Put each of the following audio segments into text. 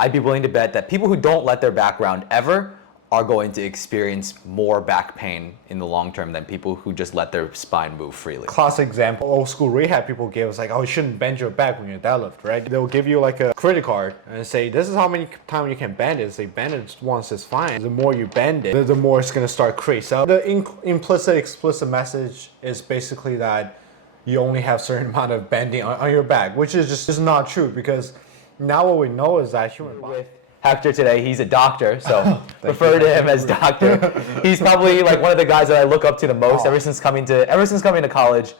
I'd be willing to bet that people who don't let their back round ever are going to experience more back pain in the long term than people who just let their spine move freely. Classic example, old school rehab people give us like, oh, you shouldn't bend your back when you deadlift, right? They'll give you like a credit card and say, this is how many times you can bend it. Say, bend it once is fine. The more you bend it, the more it's gonna start crease. So the implicit, explicit message is basically that you only have a certain amount of bending on your back, which is just not true, because now what we know is that human body. Hector today, he's a doctor, so refer to him as doctor. He's probably like one of the guys that I look up to the most ever since coming to college.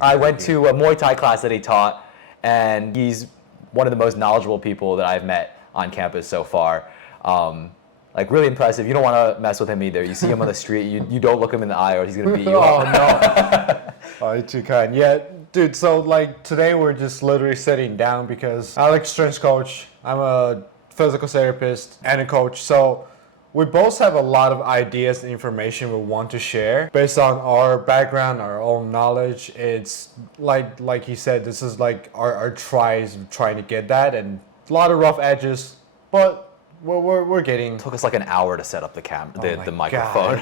I went to a Muay Thai class that he taught, and he's one of the most knowledgeable people that I've met on campus so far. Like really impressive. You don't want to mess with him either. You see him on the street, you don't look him in the eye or he's gonna beat you up. No. Oh, you're too kind. Yeah, dude, so like today we're just literally sitting down because I like strength coach. I'm a physical therapist and a coach. So we both have a lot of ideas and information we want to share based on our background, our own knowledge. It's like he said, this is like our tries of trying to get that, and a lot of rough edges, but we're getting. It took us like an hour to set up the microphone.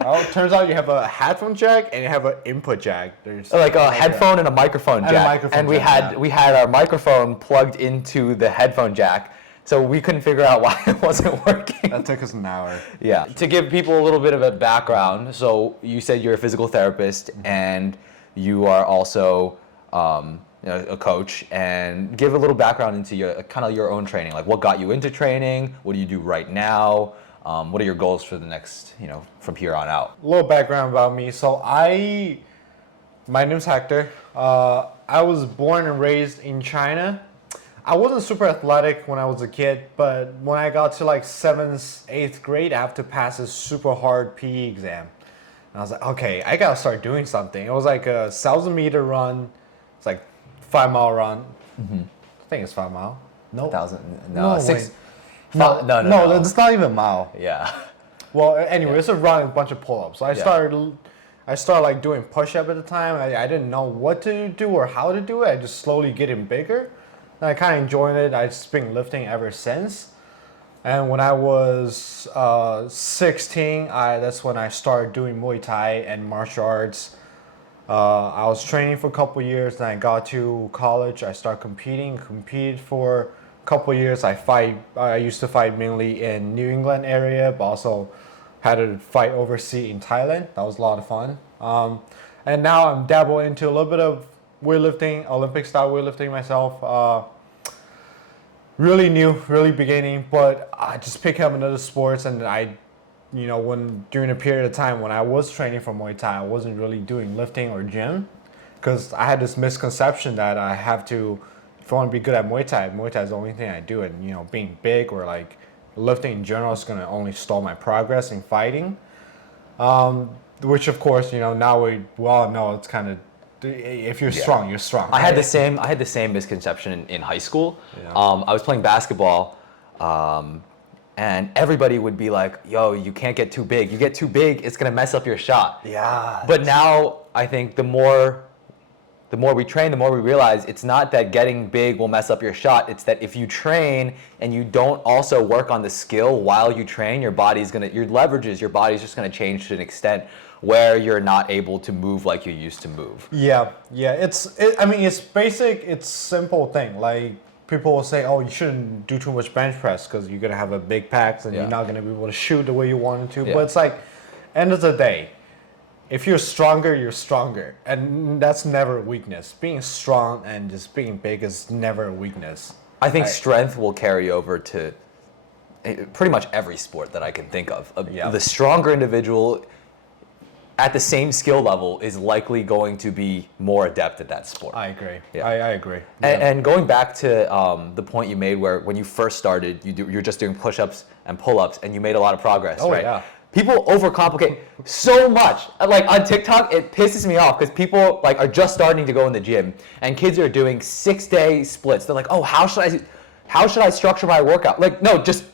Well, it turns out you have a headphone jack and you have an input jack. There's like a headphone and a microphone jack. And we had our microphone plugged into the headphone jack, so we couldn't figure out why it wasn't working. That took us an hour. Yeah. To give people a little bit of a background, so you said you're a physical therapist and you are also a coach, and give a little background into your kind of your own training. Like, what got you into training? What do you do right now? What are your goals for the next, from here on out? A little background about me. So my name's Hector. I was born and raised in China. I wasn't super athletic when I was a kid, but when I got to like 7th, 8th grade, I have to pass a super hard PE exam. And I was like, okay, I gotta start doing something. It was like a 1,000-meter run. It's like 5-mile run. Mm-hmm. I think it's 5 mile. No. 1,000? No, 6. No, that's not even a mile. Yeah. Well, anyway, it's a run and a bunch of pull-ups. So I started like doing push-up at the time. I didn't know what to do or how to do it. I just slowly getting bigger. And I kind of enjoyed it. I've just been lifting ever since. And when I was 16, that's when I started doing Muay Thai and martial arts. I was training for a couple years, then I got to college. I started competed for a couple years. I used to fight mainly in New England area, but also had to fight overseas in Thailand. That was a lot of fun. And now I'm dabbling into a little bit of weightlifting, Olympic style weightlifting myself. Really new, really beginning, but I just pick up another sports, and when during a period of time when I was training for Muay Thai, I wasn't really doing lifting or gym, because I had this misconception that I have to, if I want to be good at Muay Thai is the only thing I do, and being big or like lifting in general is going to only stall my progress in fighting. Which of course, now we all know it's kind of, if you're strong, you're strong. Right? I had the same misconception in high school. Yeah. I was playing basketball, and everybody would be like, yo, you can't get too big. You get too big, it's gonna mess up your shot. Yeah. But now I think the more we train, the more we realize it's not that getting big will mess up your shot. It's that if you train and you don't also work on the skill while you train, your body's just gonna change to an extent where you're not able to move like you used to move. Yeah. It's basic, it's simple thing. Like, people will say, oh, you shouldn't do too much bench press because you're gonna have a big packs and you're not gonna be able to shoot the way you wanted to. Yeah. But it's like, end of the day, if you're stronger, you're stronger. And that's never a weakness. Being strong and just being big is never a weakness. I think strength will carry over to pretty much every sport that I can think of. The stronger individual at the same skill level is likely going to be more adept at that sport. I agree. Yeah. I agree. And going back to the point you made where when you first started, you're just doing push-ups and pull-ups and you made a lot of progress, right? Yeah. People overcomplicate so much. Like on TikTok, it pisses me off because people like are just starting to go in the gym and kids are doing 6-day splits. They're like, oh, how should I structure my workout? Like, no, just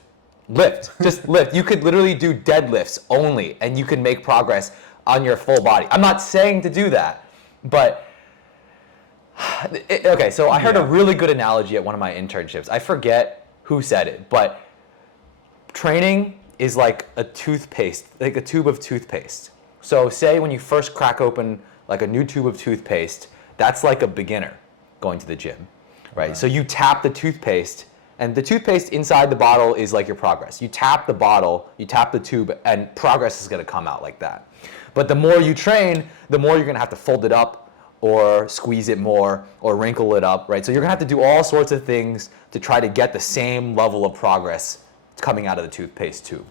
lift. Just lift. You could literally do deadlifts only and you can make progress on your full body. I'm not saying to do that, but okay, so I heard a really good analogy at one of my internships. I forget who said it, but training is like a toothpaste, like a tube of toothpaste. So say when you first crack open like a new tube of toothpaste, that's like a beginner going to the gym, right? So you tap the toothpaste, and the toothpaste inside the bottle is like your progress. You tap the bottle, you tap the tube, and progress is gonna come out like that. But the more you train, the more you're gonna have to fold it up or squeeze it more or wrinkle it up, right? So you're gonna have to do all sorts of things to try to get the same level of progress coming out of the toothpaste tube.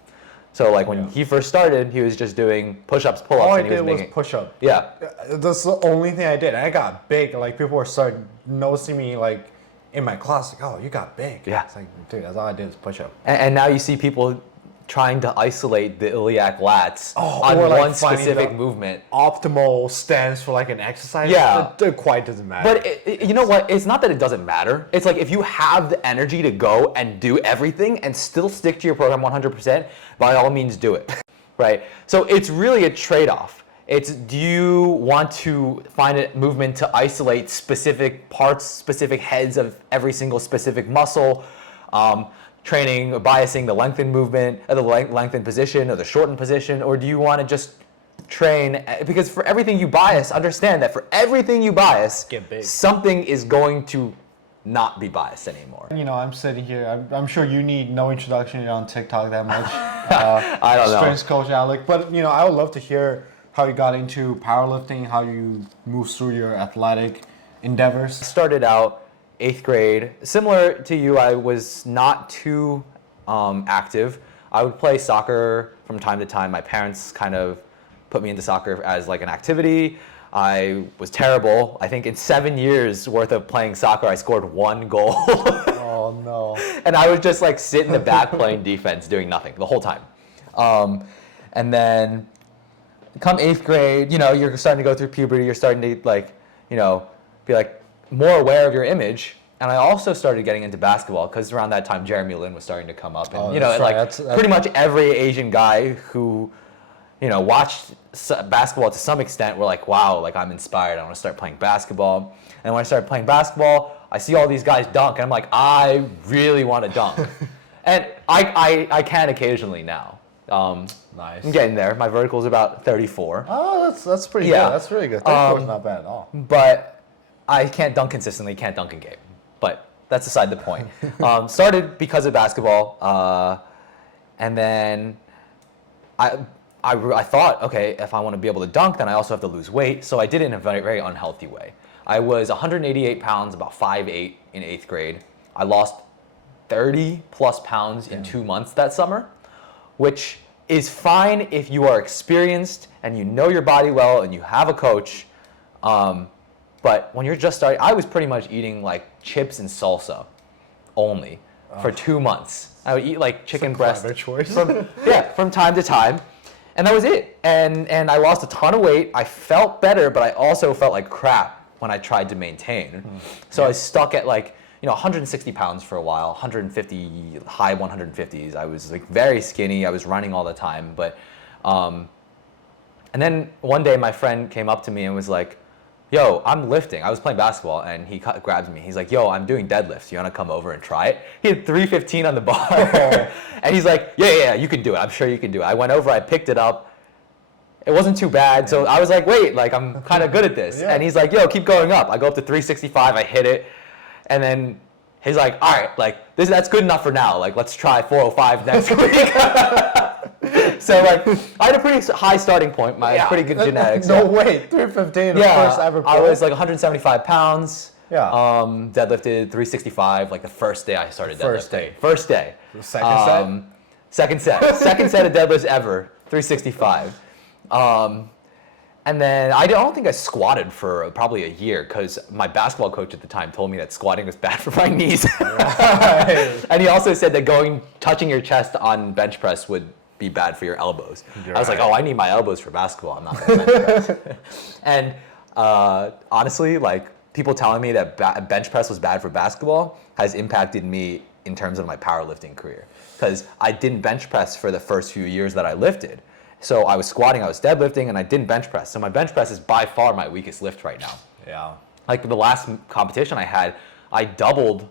So like when he first started, he was just doing push-ups, pull-ups, All I and he was did was making push-up. Yeah. That's the only thing I did. I got big. Like people were starting noticing me like in my class. Like, oh, you got big. Yeah. It's like, dude, that's all I did is push-up. And now you see people trying to isolate the iliac lats on or, like, one finding specific the movement. Optimal stance for like an exercise. Yeah. It quite doesn't matter. But you know what? It's not that it doesn't matter. It's like if you have the energy to go and do everything and still stick to your program 100%, by all means do it, right? So it's really a trade-off. It's, do you want to find a movement to isolate specific parts, specific heads of every single specific muscle, training or biasing the lengthened movement, or the lengthened position or the shortened position, or do you want to just train? Because for everything you bias, understand that for everything you bias, Get big. something is going to not be biased anymore. You know, I'm sitting here. I'm sure you need no introduction on TikTok that much. I don't know. Strength coach Alec, but you know, I would love to hear how you got into powerlifting, how you moved through your athletic endeavors. Started out 8th grade. Similar to you, I was not too active. I would play soccer from time to time. My parents kind of put me into soccer as like an activity. I was terrible. I think in 7 years worth of playing soccer, I scored 1 goal. Oh no. And I would just like sit in the back playing defense, doing nothing the whole time. And then come 8th grade, you know, you're starting to go through puberty. You're starting to like, you know, be like more aware of your image. And I also started getting into basketball because around that time, Jeremy Lin was starting to come up. And, you know, that's like right. That's pretty much every Asian guy who, you know, watched basketball to some extent were like, wow, like I'm inspired. I want to start playing basketball. And when I started playing basketball, I see all these guys dunk, and I'm like, I really want to dunk. And I can occasionally now. Nice. I'm getting there. My vertical is about 34. Oh, that's pretty Yeah. good. That's really good. 34 is not bad at all. But I can't dunk consistently, can't dunk in game. But that's aside the point. Started because of basketball. And then I thought, okay, if I want to be able to dunk, then I also have to lose weight. So I did it in a very, very unhealthy way. I was 188 pounds, about 5'8" in 8th grade. I lost 30 plus pounds in 2 months that summer, which is fine if you are experienced and you know your body well and you have a coach. But when you're just starting, I was pretty much eating like chips and salsa only for 2 months. I would eat like chicken breast choice. from time to time. And that was it. And I lost a ton of weight. I felt better, but I also felt like crap when I tried to maintain. So I stuck at like, you know, 160 pounds for a while, 150, high 150s. I was like very skinny. I was running all the time. But, and then one day my friend came up to me and was like, yo, I'm lifting. I was playing basketball and he grabs me. He's like, yo, I'm doing deadlifts. You want to come over and try it? He had 315 on the bar. And he's like, yeah, you can do it. I'm sure you can do it. I went over, I picked it up. It wasn't too bad. So I was like, wait, like I'm kind of good at this. Yeah. And he's like, yo, keep going up. I go up to 365, I hit it. And then he's like, all right, like that's good enough for now. Like, let's try 405 next week. So like, I had a pretty high starting point. My pretty good genetics. No way, 315. First ever. I was like 175 pounds. Yeah. Deadlifted 365. Like the first day I started deadlifting. First day. The second set. Second set of deadlifts ever. 365. And then I don't think I squatted for probably a year because my basketball coach at the time told me that squatting was bad for my knees. Right. And he also said that touching your chest on bench press would be bad for your elbows. I was like, oh, I need my elbows for basketball. I'm not going to bench press. And honestly, like people telling me that bench press was bad for basketball has impacted me in terms of my powerlifting career because I didn't bench press for the first few years that I lifted. So I was squatting, I was deadlifting, and I didn't bench press. So my bench press is by far my weakest lift right now. Yeah. Like the last competition I had, I doubled.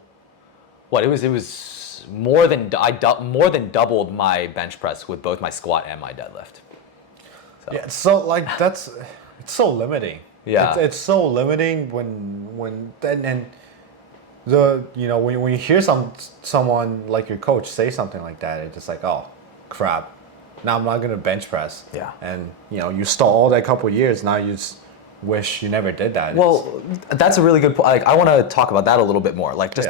It was was more than doubled my bench press with both my squat and my deadlift. So. Yeah, so like it's so limiting. Yeah. It's so limiting when and the when you hear someone like your coach say something like that, it's just like, oh crap, now I'm not gonna bench press. Yeah. And you stalled all that couple of years, now you just wish you never did that. Well, that's a really good point. Like, I want to talk about that a little bit more. Like, just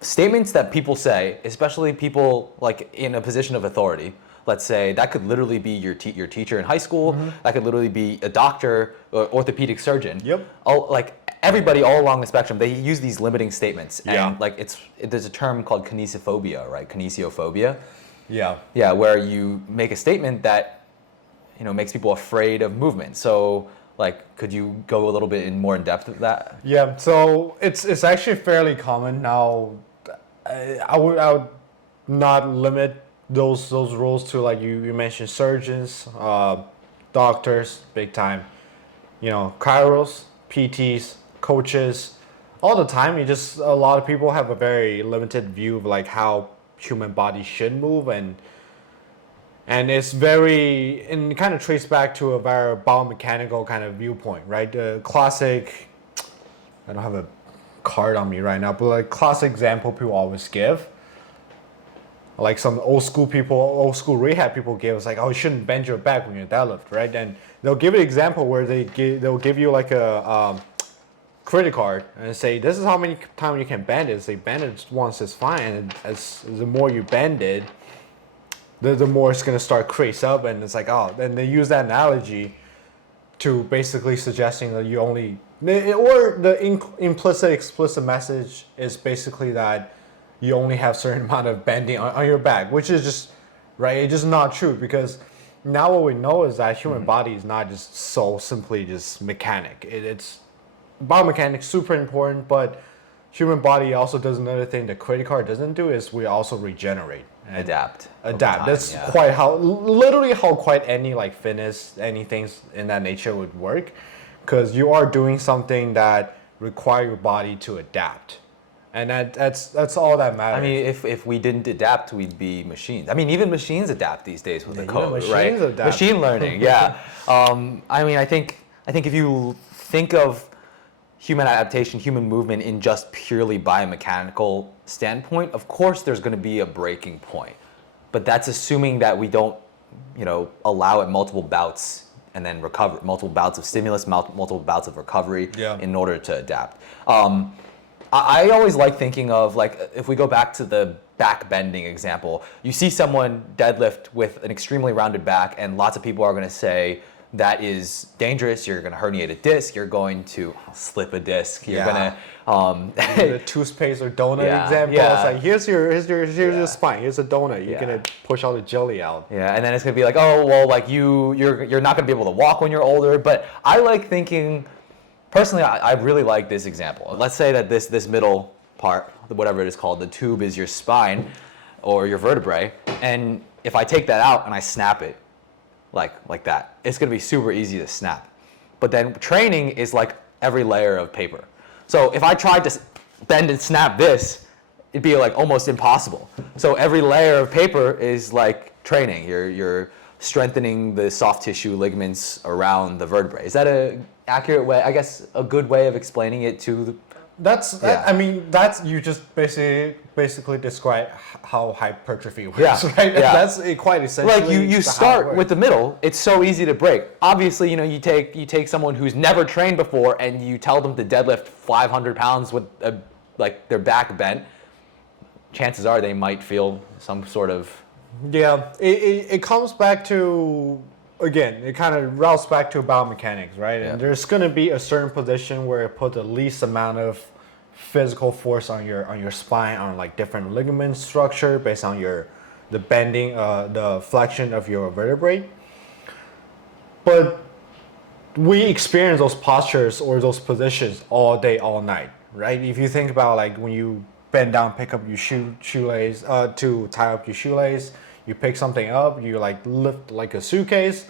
statements that people say, especially people like in a position of authority. Let's say that could literally be your teacher in high school. Mm-hmm. That could literally be a doctor or orthopedic surgeon. Yep. Like everybody all along the spectrum, they use these limiting statements. Yeah. And like there's a term called kinesiophobia, right? Kinesiophobia. Yeah. Yeah, where you make a statement that makes people afraid of movement. So like, could you go a little bit more in depth of that? Yeah. So it's actually fairly common now. I would not limit those rules to, like you mentioned, surgeons, doctors, big time, chiros, PTs, coaches, all the time. A lot of people have a very limited view of like how human body should move, and it's very, and it kind of traces back to a very biomechanical kind of viewpoint, right? The classic, I don't have a card on me right now, but like classic example people always give, like some old school rehab people give, is like, oh, you shouldn't bend your back when you deadlift, right? And they'll give an example where they'll give you like a credit card and say, this is how many times you can bend it. Say bend it once is fine, and as the more you bend it, the more it's gonna start crease up, and it's like, oh, and they use that analogy to basically suggesting that you only, or the implicit explicit message is basically that you only have certain amount of bending on your back, which is just, right, it's just not true, because now what we know is that human body is not just so simply just mechanic. It's biomechanics, super important, but human body also does another thing the credit card doesn't do, is we also regenerate. Adapt. That's quite how quite any like fitness, anything in that nature would work, because you are doing something that require your body to adapt, and that's all that matters. I mean, if we didn't adapt, we'd be machines. I mean, even machines adapt these days with the code, right? Adapt. Machine learning, yeah. I mean, I think if you think of human adaptation, human movement in just purely biomechanical standpoint, of course there's going to be a breaking point, but that's assuming that we don't, allow it multiple bouts and then recover, multiple bouts of stimulus, multiple bouts of recovery in order to adapt. I always like thinking of, like, if we go back to the back bending example, you see someone deadlift with an extremely rounded back, and lots of people are going to say, that is dangerous. You're going to herniate a disc. You're going to slip a disc. You're going to the toothpaste or donut example. It's like, here's your spine. Here's a donut. You're going to push all the jelly out. Yeah, and then it's going to be like, oh, well, like you're not going to be able to walk when you're older. But I like thinking, personally, I really like this example. Let's say that this middle part, whatever it is called, the tube is your spine or your vertebrae, and if I take that out and I snap it, like that, it's going to be super easy to snap. But then training is like every layer of paper. So if I tried to bend and snap this, it'd be like almost impossible. So every layer of paper is like training. You're strengthening the soft tissue ligaments around the vertebrae. Is that a accurate way, I guess, a good way of explaining it to the... I mean, that's, you just basically describe how hypertrophy works, right? Yeah. That's quite essentially. Like you start with the middle. It's so easy to break. Obviously, you take someone who's never trained before and you tell them to deadlift 500 pounds with like their back bent. Chances are they might feel some sort of... Yeah, it comes back to, again, it kind of routes back to biomechanics, right? Yeah. And there's going to be a certain position where it put the least amount of physical force on your spine, on like different ligament structure based on the bending, the flexion of your vertebrae. But we experience those postures or those positions all day, all night, right? If you think about, like, when you bend down, pick up your shoelace to tie up your shoelace, you pick something up, you like lift like a suitcase,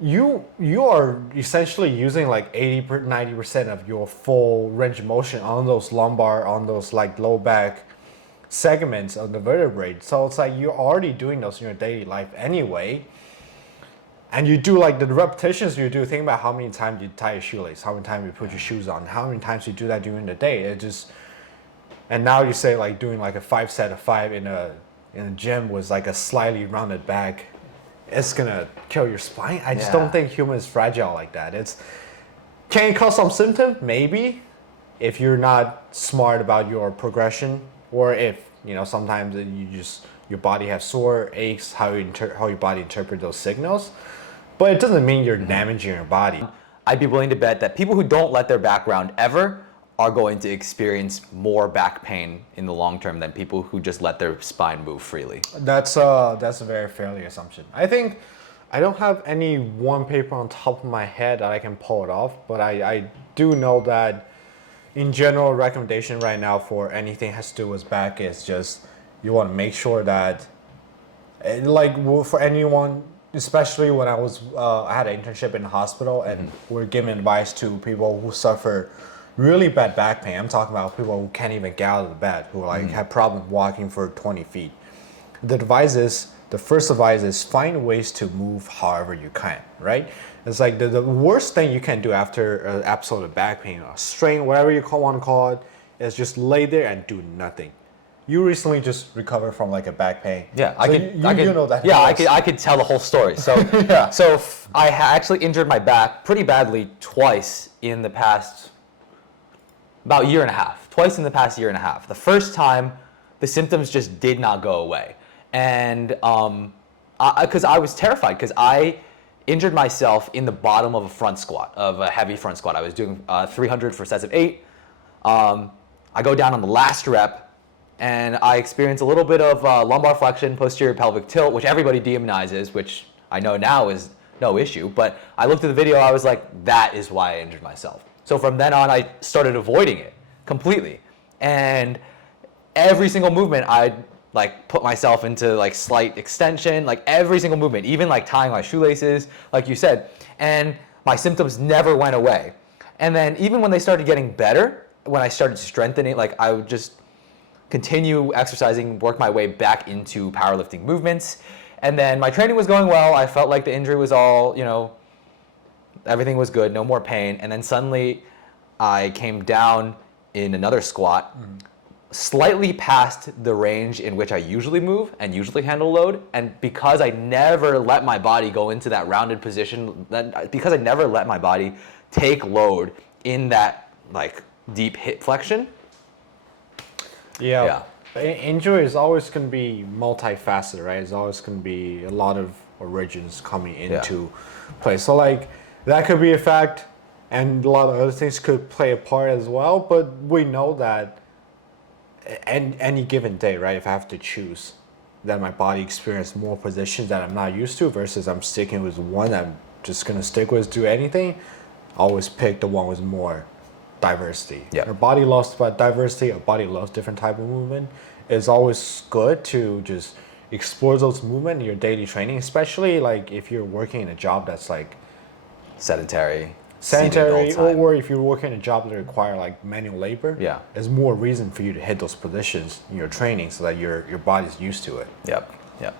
you are essentially using like 90% of your full range of motion on those lumbar, on those like low back segments of the vertebrae. So it's like you're already doing those in your daily life anyway. And you do like the repetitions you do, think about how many times you tie your shoelace, how many times you put your shoes on, how many times you do that during the day. It just, and now you say like doing like a 5 set of 5 in a gym with like a slightly rounded back, it's gonna kill your spine. I just don't think human is fragile like that. Can it cause some symptoms? Maybe, if you're not smart about your progression, or if sometimes your body has sore aches, how your body interprets those signals. But it doesn't mean you're damaging your body. I'd be willing to bet that people who don't let their back round ever are going to experience more back pain in the long term than people who just let their spine move freely. That's a very fairly assumption. I think I don't have any one paper on top of my head that I can pull it off, but I do know that in general, recommendation right now for anything has to do with back is just you want to make sure that, like for anyone, especially when I had an internship in the hospital and we're giving advice to people who suffer really bad back pain. I'm talking about people who can't even get out of the bed, who have problems walking for 20 feet. The first advice is find ways to move however you can, right? It's like the worst thing you can do after an episode of back pain or strain, whatever you want to call it, is just lay there and do nothing. You recently just recovered from like a back pain. Yeah, so you know that. Yeah, I could tell the whole story. So, I actually injured my back pretty badly twice in the past about year and a half. Twice in the past year and a half. The first time, the symptoms just did not go away, and because I was terrified because I injured myself in the bottom of a heavy front squat. I was doing 300 for sets of 8. I go down on the last rep. And I experienced a little bit of lumbar flexion, posterior pelvic tilt, which everybody demonizes, which I know now is no issue. But I looked at the video, I was like, that is why I injured myself. So from then on, I started avoiding it completely. And every single movement, I'd like put myself into like slight extension, like every single movement, even like tying my shoelaces, like you said. And my symptoms never went away. And then even when they started getting better, when I started strengthening, like I would just continue exercising, work my way back into powerlifting movements. And then my training was going well. I felt like the injury was all, everything was good, no more pain. And then suddenly I came down in another squat, slightly past the range in which I usually move and usually handle load. And because I never let my body go into that rounded position, because I never let my body take load in that like deep hip flexion, injury is always going to be multifaceted, right? It's always going to be a lot of origins coming into play. So like that could be a fact, and a lot of other things could play a part as well. But we know that any given day, right? If I have to choose, that my body experiences more positions that I'm not used to versus I'm sticking with one I'm just going to stick with, do anything, always pick the one with more diversity. Our body loves diversity, our body loves different type of movement. It's always good to just explore those movements in your daily training, especially like if you're working in a job that's like sedentary, or if you're working in a job that require like manual labor. There's more reason for you to hit those positions in your training so that your body's used to it.